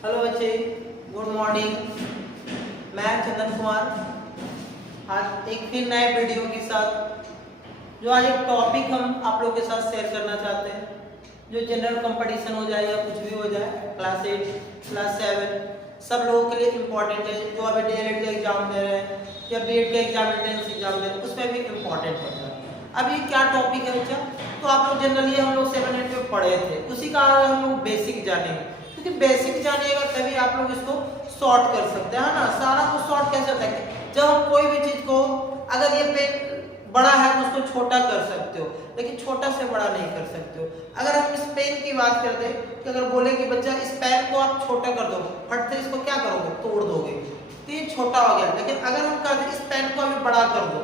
Hello बच्चे, good morning. मैं चंदन कुमार आज एक फिर नए वीडियो के साथ जो आज एक टॉपिक हम आप लोग के साथ शेयर करना चाहते हैं, जो जनरल कंपटीशन हो जाए या कुछ भी हो जाए, क्लास 8 क्लास 7 सब लोगों के लिए इम्पोर्टेंट है। जो अभी डीएलएड का एग्जाम दे रहे हैं या बीएड का एग्जाम, एंट्रेंस एग्जाम दे रहे हैं, उसमें भी इम्पोर्टेंट होता है। अब ये क्या टॉपिक है बच्चा, तो आप लोग जनरली हम लोग 7-8 में पढ़े थे, उसी का हम लोग बेसिक जानेंगे, क्योंकि बेसिक जानिएगा तभी आप लोग इसको सॉर्ट कर सकते हैं, है ना। सारा कुछ सॉर्ट कैसे होता है, जब हम कोई भी चीज को, अगर ये पेन बड़ा है तो उसको छोटा कर सकते हो, लेकिन छोटा से बड़ा नहीं कर सकते हो। अगर हम इस पेन की बात करते हैं कि अगर बोले कि बच्चा इस पेन को आप छोटा कर दो, फट से इसको क्या करोगे, तोड़ दोगे, तो ये छोटा हो गया। लेकिन अगर हम कहते हैं इस पेन को अभी बड़ा कर दो,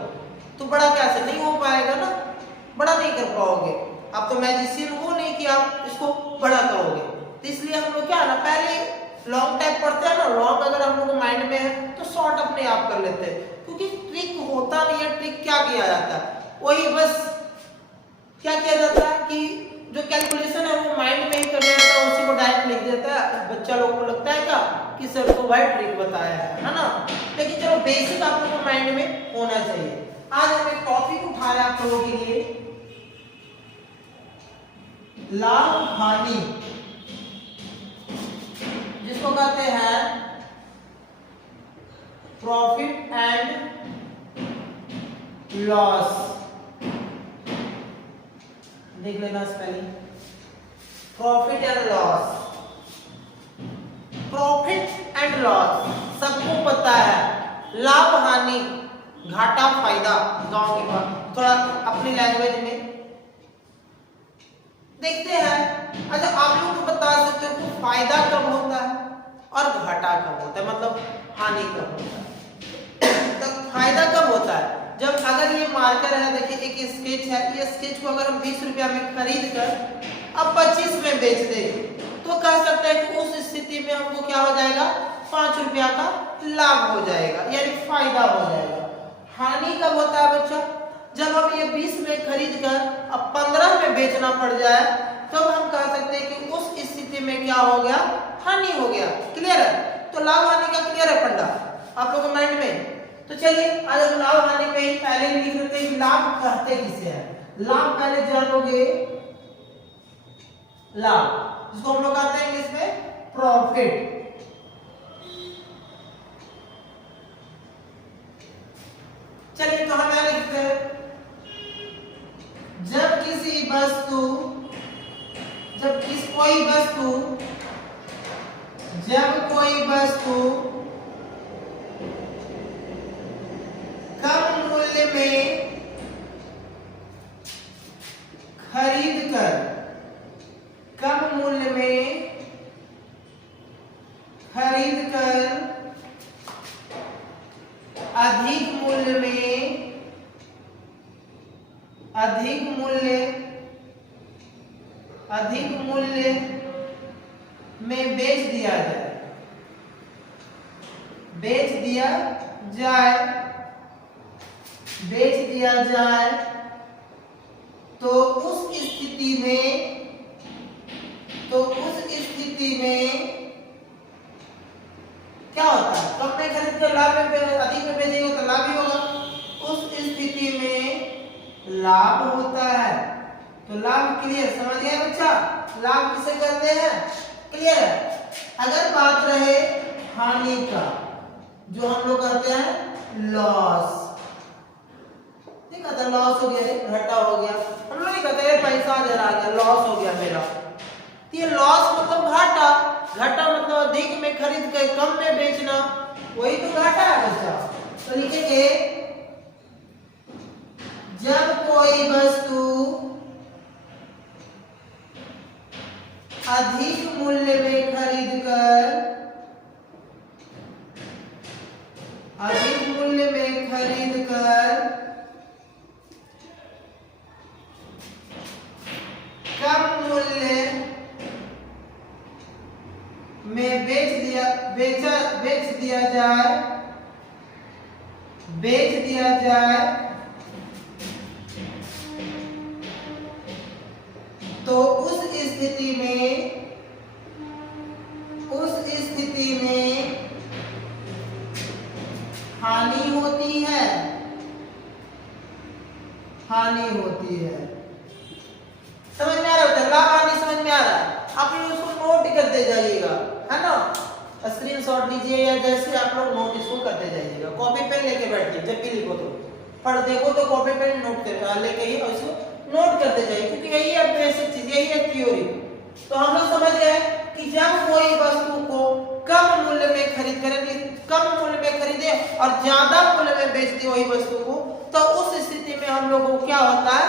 तो बड़ा कैसे नहीं हो पाएगा ना, बड़ा नहीं कर पाओगे। आप तो मैजिशियन हो नहीं कि आप इसको बड़ा करोगे। तो इसलिए हम लोग क्या है ना, पहले लॉन्ग टाइप पढ़ते हैं ना, लॉन्ग अगर हम लोग माइंड में है तो शॉर्ट अपने आप कर लेते हैं, क्योंकि ट्रिक होता नहीं है। ट्रिक क्या किया जाता है, वही बस क्या किया जाता है कि जो कैलकुलेशन है वो माइंड में ही कर दिया जाता है, उसी को डायरेक्ट लिख देता है। बच्चा लोग को लगता है क्या कि सर को भाई ट्रिक बताया है ना। लेकिन चलो बेसिक आप लोगों को माइंड में होना चाहिए। आज हम एक टॉपिक उठाया आप लोगों के लिए, लाभ हानि, जिसको कहते हैं प्रॉफिट एंड लॉस। देख लेना spelling, profit and loss. Profit and loss सबको पता है, लाभ हानि, घाटा फायदा, गांव की बात थोड़ा अपनी लैंग्वेज में देखते हैं। अच्छा, आप लोग को बता सकते हो कि फायदा कब होता है और घाटा कब होता है, मतलब हानि कब होता है। तो फायदा कब होता है, जब अगर ये मार्कर है, देखिए एक स्केच है, ये स्केच को अगर हम 20 रुपया में खरीद कर अब 25 में बेच दे, तो कह सकते हैं कि उस स्थिति में हमको क्या हो जाएगा, 5 रुपया का लाभ हो जाएगा, यानी फायदा हो जाएगा। हानि कब होता है बच्चा, जब हम ये 20 में खरीद कर अब 15 में बेचना पड़ जाए, तब तो हम कह सकते हैं कि उस स्थिति में क्या हो गया, हानि हो गया। क्लियर है, तो लाभ हानि का क्लियर है पंडा आप लोगों के माइंड में। तो चलिए आज हम लाभ हानि पे ही पहले ही लिख देते हैं, लाभ कहते किसे हैं। लाभ पहले जानोगे, लाभ जिसको हम लोग कहते हैं इंग्लिश में प्रॉफिट। चलिए तो हम लिखते हैं, जब किसी वस्तु, जब कोई वस्तु कम मूल्य में खरीद कर, कम मूल्य में खरीद कर अधिक मूल्य में, अधिक मूल्य में बेच दिया जाए, तो उस स्थिति में क्या होता है, कम में खरीद कर लाभ में अधिक में बेचेगा तो लाभ ही होगा। उस स्थिति में लाभ होता है। तो लाभ क्लियर, समझ गए बच्चा, लाभ किसे कहते हैं, क्लियर है। अगर बात रहे हानि का, जो हम लोग कहते हैं लॉस, ठीक है, लॉस हो गया, घाटा हो गया, हम लोग नहीं कहते पैसा जरा आ गया, लॉस हो गया मेरा। तो ये लॉस मतलब घाटा, घाटा मतलब अधिक में खरीद के कम में बेचना, वही तो घाटा है बच्चा। तो लिखेंगे, जब कोई वस्तु अधिक मूल्य में खरीद कर, कम मूल्य में बेच दिया जाए, तो उस स्थिति हानि होती है। समझ में आ रहा है? लाभ हानि समझ में आ रहा है? आप ये उसको नोट करते जाइएगा, है ना, स्क्रीनशॉट लीजिए या जैसे आप लोग नोट इसको करते जाइएगा। कॉपी पेन लेके बैठिए, जब भी लिखो तो पढ़ देखो तो कॉपी पेन नोट कर लेके ही और इसको नोट करते जाइए, क्योंकि यही है बेसिक चीज, यही है थ्योरी। तो हम लोग समझ गए कि जब कोई वस्तु को कम मूल्य में खरीद करें, कम मूल्य में खरीदे और ज्यादा मूल्य में बेच दे वही वस्तु को, तो उस स्थिति में हम लोगों को क्या होता है,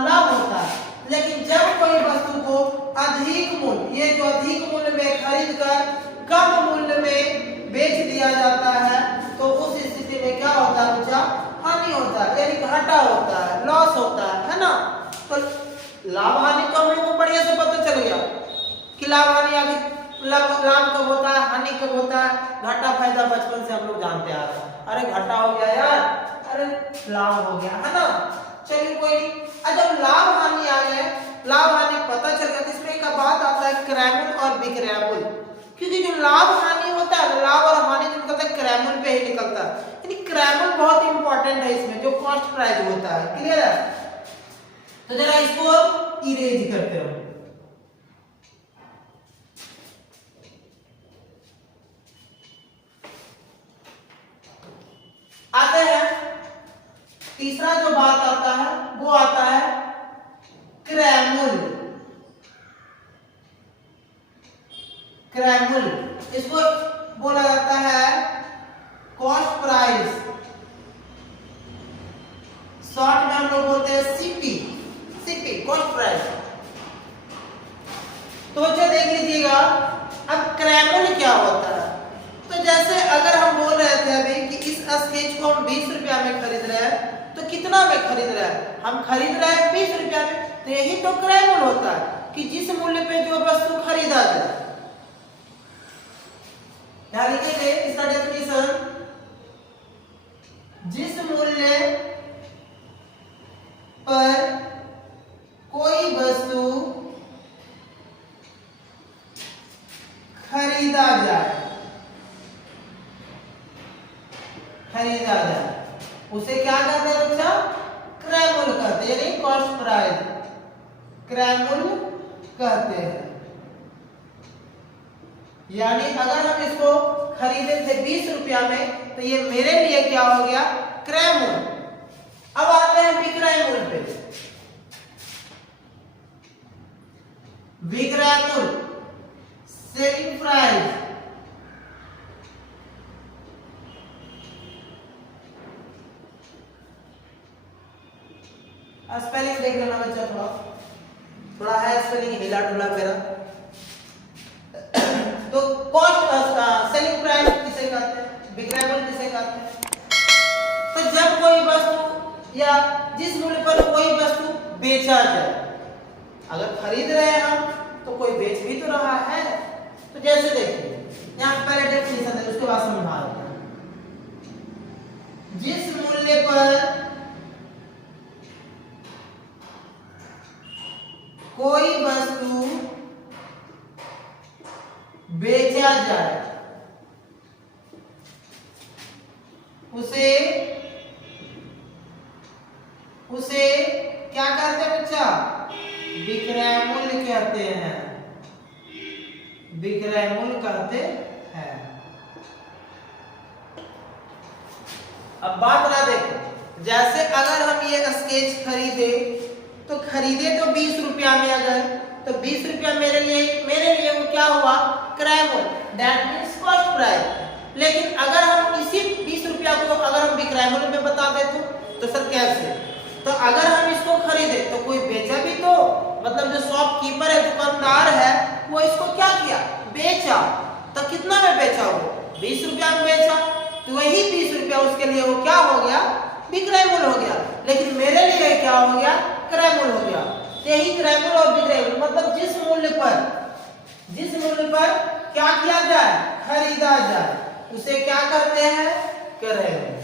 लाभ होता है। लेकिन जब कोई वस्तु को अधिक मूल्य, ये जो अधिक मूल्य में खरीद कर कम मूल्य में बेच दिया जाता है, तो उस स्थिति में क्या होता है बच्चा, हानि होता है, यानी घाटा होता है, लॉस होता है ना। तो लाभ हानि तो हम लोग को बढ़िया से पता चल गया कि लाभ हानि आगे लाभ कब होता है, हानि कब होता है, घाटा फायदा बचपन से हम लोग जानते आ रहे हैं। अरे घाटा हो गया यार, अरे लाभ हो गया, है ना। चलिए कोई नहीं, जब लाभ हानि आ गए, लाभ हानि पता चल गया, तो इसमें एक बात आता है क्रैमूल और विक्रयमूल। क्योंकि जो लाभ हानि होता है, लाभ और हानि निकलता है क्रैमूल पे ही निकलता है, यानी क्रैमूल बहुत इंपॉर्टेंट है इसमें, जो कॉस्ट प्राइस होता है। क्लियर है? तो जरा इसको इरेज करते हो। आते हैं तीसरा जो बात आता है वो आता है क्रैमूल। क्रैमूल इसको बोला जाता है कॉस्ट प्राइस, शॉर्ट में हम लोग बोलते हैं सीपी, सीपी कॉस्ट प्राइस। तो बच्चे देख लीजिएगा, अब क्रैमूल क्या होता है। तो जैसे अगर हम बोल रहे थे अभी कि इस स्केच को हम 20 रुपया में खरीद रहे हैं, तो कितना में खरीद रहे हैं, हम खरीद रहे हैं 20 रुपया में, तो यही तो क्रैमूल होता है कि जिस मूल्य पे जो वस्तु खरीदा जाए। ध्यान लिखेंगे इसका डेफिनेशन, जिस मूल्य पर कोई वस्तु खरीदा जाए, खरीदा जाए, उसे क्या कहते हैं बच्चा, क्रैमूल कहते हैं, यानी कॉस्ट प्राइस, क्रैमूल कहते हैं। यानी अगर हम इसको खरीदे थे 20 रुपया में, तो ये मेरे लिए क्या हो गया, क्रैमूल। अब आते हैं विक्रयमूल पे। विक्रयमूल सेलिंग प्राइस, स्पेलिंग देख लेना बच्चा, थोड़ा है स्पेलिंग हिला डुला मेरा। तो कॉस्ट सेलिंग प्राइस किसे कहते हैं, विक्रयमूल किसे कहते हैं। तो जब कोई वस्तु या जिस मूल्य पर कोई वस्तु बेचा जाए, अगर खरीद रहे हैं हम तो कोई बेच भी तो रहा है। तो जैसे देखिए यहाँ पहले डेफिनेशन है, उसके बाद समझा देते हैं। जिस मूल्य पर कोई वस्तु बेचा जाए, उसे क्या कहते हैं बच्चा, विक्रयमूल कहते हैं, विक्रयमूल कहते हैं। अब बात ना देखो, जैसे अगर हम ये स्केच खरीदे, तो खरीदे तो 20 रुपया में, अगर तो 20 रुपया मेरे लिए वो क्या हुआ, क्रैमूल, दैट मींस कॉस्ट प्राइस। लेकिन अगर हम इसी 20 रुपया को अगर हम विक्रयमूल में बता दें तो सर कैसे, तो अगर हम इसको खरीदे तो कोई बेचा भी तो, मतलब जो शॉपकीपर है, दुकानदार है, वो इसको क्या किया, बेचा। तो कितना में बेचा, वो 20 रुपया में बेचा, तो वही 20 रुपया उसके लिए वो क्या हो गया, विक्रयमूल हो गया। लेकिन मेरे लिए क्या हो गया, क्रैमूल हो गया। यही क्रैमूल और विक्रयमूल, मतलब जिस मूल्य पर क्या किया जाए, खरीदा जाए, उसे क्या करते हैं, क्रैमूल।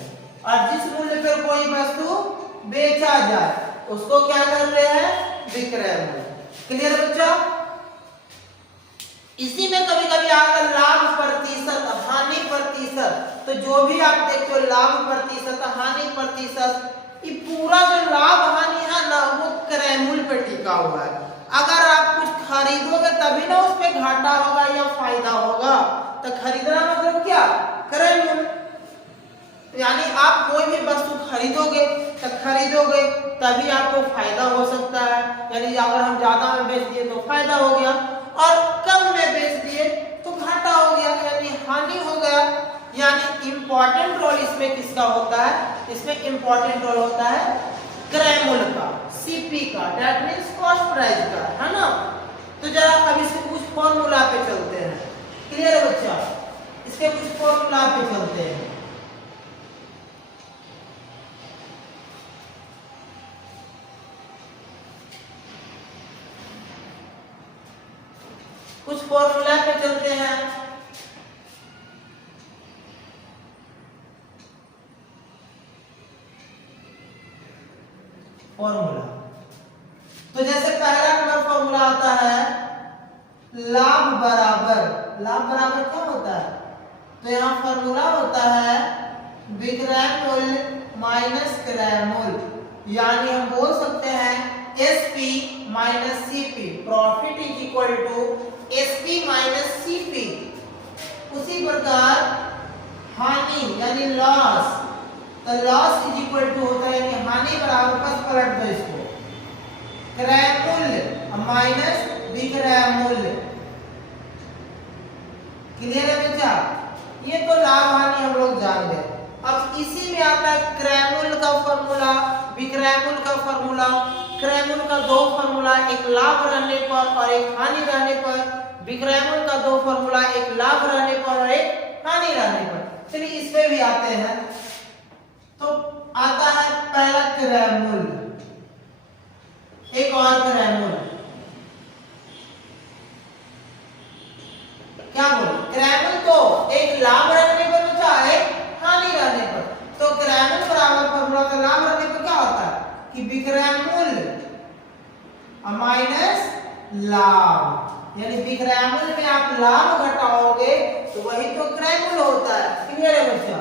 और जिस मूल्य पर कोई वस्तु बेचा जाए, उसको क्या करते हैं, विक्रयमूल। क्लियर बच्चा? इसी में कभी कभी आता लाभ प्रतिशत, हानि प्रतिशत। तो जो भी आप देखते हो लाभ प्रतिशत, हानि प्रतिशत, ये पूरा जो लाभ लिखा हुआ है। अगर आप कुछ खरीदोगे तभी ना उस पे घाटा होगा या फायदा होगा। तो खरीदना मतलब क्या, क्रय मूल्य। यानी आप कोई भी वस्तु खरीदोगे तो खरीदोगे तभी आपको फायदा हो सकता है। यानी अगर हम ज्यादा में बेच दिए तो फायदा हो गया, और कम में बेच दिए तो घाटा हो गया, यानी हानि हो गया। यानी इंपॉर्टेंट रोल इसमें किसका होता है, इसमें इंपॉर्टेंट रोल होता है क्रय मूल्य का, सीपी का, दैट मींस कॉस्ट प्राइस का, है ना। तो जरा अब इसके कुछ फॉर्मूला पे चलते हैं। क्लियर है बच्चा, इसके कुछ फॉर्मूला पे चलते हैं। कुछ फॉर्मूला पे चलते हैं। फॉर्मूला तो जैसे पहला नंबर फॉर्मूला आता है लाभ बराबर, लाभ बराबर क्या होता है, तो यहाँ फॉर्मूला होता है विक्रय मूल्य माइनस क्रय मूल्य। यानी हम बोल सकते हैं SP minus CP, profit is equal to SP minus CP. उसी प्रकार हानि यानी लॉस, तो लॉस इज इक्वल टू होता है यानी हानि बराबर, बस पलट दो इसको, क्रय मूल्य माइनस विक्रय मूल्य। क्लियर है बच्चा, ये तो लाभ हानि हम लोग जान गए। अब इसी में आता है क्रय मूल्य का फॉर्मूला, विक्रय मूल्य का फॉर्मूला। क्रय मूल्य का दो फॉर्मूला, एक लाभ रहने पर और एक हानि रहने पर। विक्रय मूल्य का दो फॉर्मूला, एक लाभ रहने पर और एक हानि रहने पर। चलिए इसमें भी आते हैं। तो आता है पहला क्रय मूल्य, एक और क्रय मूल्य, क्या बोले, क्रय मूल्य तो एक लाभ रहने पर बचा, एक हानि रहने पर। तो क्रय मूल्य बराबर फॉर्मूला का लाभ रहने पर क्या होता है कि विक्रय मूल्य माइनस लाभ, यानी विक्रय मूल्य में आप लाभ घटाओगे तो वही तो क्रय मूल्य होता है। क्लियर है बच्चा।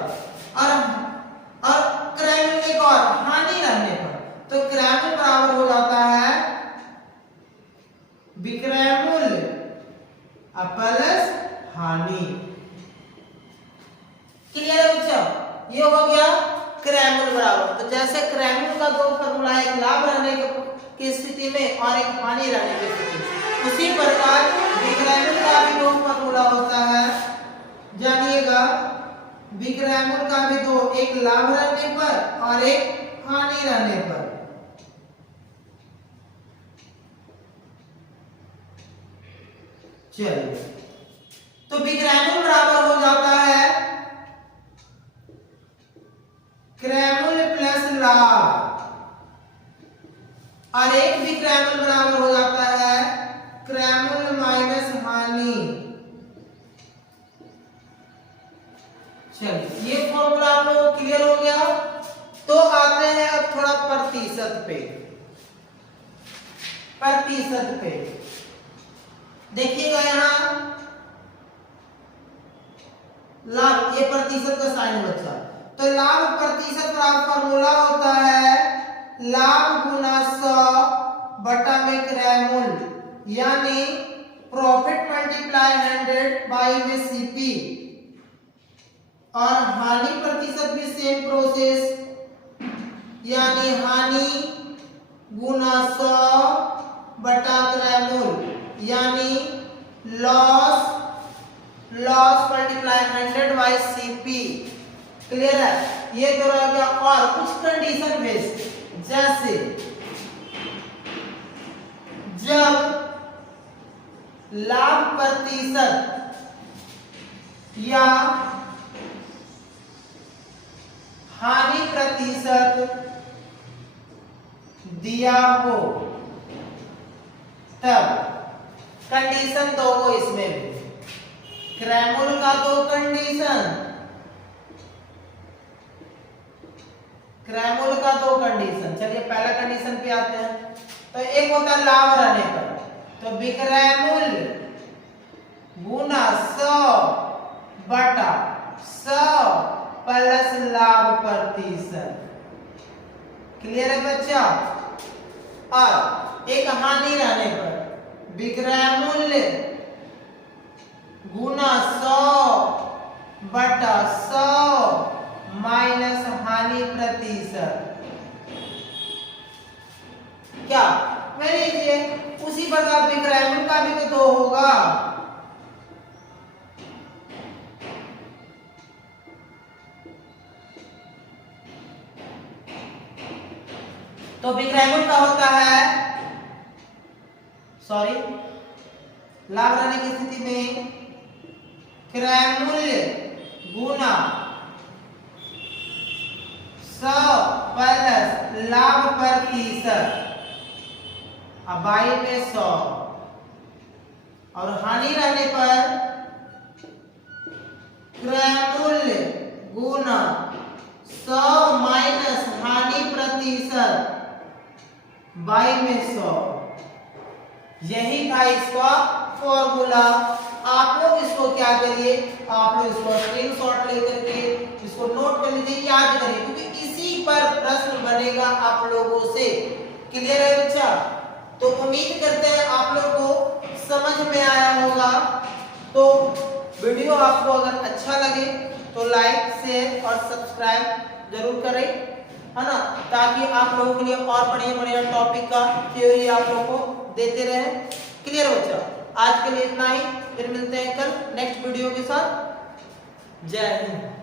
और क्रय मूल्य एक और हानि रहने पर, तो क्रय मूल्य बराबर हो जाता है विक्रय मूल्य प्लस हानि। क्लियर है बच्चा, ये हो गया क्रय मूल्य बराबर। तो जैसे क्रय मूल्य का दो फॉर्मूला है, एक लाभ रहने की स्थिति में और एक हानि रहने की स्थिति में, उसी प्रकार विक्रय मूल्य का भी दो फॉर्मूला होता है। जानिएगा विक्रय मूल्य का भी दो, एक लाभ रहने पर और एक हानि रहने पर। चलिए, तो विक्रय मूल्य बराबर हो जाता है क्रय मूल्य प्लस लाभ, और एक विक्रय मूल्य बराबर हो जाता है क्रय मूल्य माइनस हानि। चलिए, ये फॉर्मूला आप लोगों को क्लियर हो गया। तो आते हैं अब थोड़ा प्रतिशत पे। प्रतिशत पे देखिएगा, यहां लाभ, ये प्रतिशत का साइन बच्चा, तो लाभ प्रतिशत बराबर फॉर्मूला होता है लाभ गुना 100 बटा में क्रय मूल्य, यानी प्रॉफिट मल्टीप्लाई 100 बाई में सीपी। और हानि प्रतिशत भी सेम प्रोसेस, यानी हानि गुना 100 बटा क्रय मूल्य, यानी loss multiply 100 by CP. Clear है, ये तो रह गया। और कुछ कंडीशन बेस, जैसे जब लाभ प्रतिशत या हानि प्रतिशत दिया हो, तब कंडीशन दो को इसमें भी, क्रय मूल्य का दो कंडीशन, क्रय मूल्य का दो कंडीशन। चलिए पहला कंडीशन पे आते हैं। तो एक होता है लाभ रहने पर, तो विक्रय मूल्य गुना 100 बटा 100 प्लस लाभ प्रतिशत। क्लियर है बच्चा। और एक हानि रहने पर विक्रय मूल्य गुना 100/100 माइनस हानि प्रतिशत। क्या वेरी इजी, उसी प्रकार विक्रय मूल्य का भी तो 2 होगा। तो विक्रय मूल्य का होता है, सॉरी, लाभ रहने की स्थिति में क्रय मूल्य गुना 100 प्लस लाभ प्रतिशत, अब 22 में 100, और हानि रहने पर क्रय मूल्य गुना 100 माइनस हानि प्रतिशत 22 में 100। यही था इसका फॉर्मूला। आप लोग इसको क्या करिए, आप लोग इसको स्क्रीनशॉट लेकर के इसको नोट कर लीजिए, याद करिए, क्योंकि इसी पर प्रश्न बनेगा आप लोगों से। क्लियर है बच्चा? तो उम्मीद करते हैं आप लोग को समझ में आया होगा। तो वीडियो आपको अगर अच्छा लगे तो लाइक, शेयर और सब्सक्राइब जरूर करें, है ना, ताकि आप लोगों के लिए और बढ़िया टॉपिक का थ्योरी आप लोगों को देते रहे। क्लियर बच्चा? आज के लिए इतना ही, फिर मिलते हैं कल नेक्स्ट वीडियो के साथ। जय हिंद।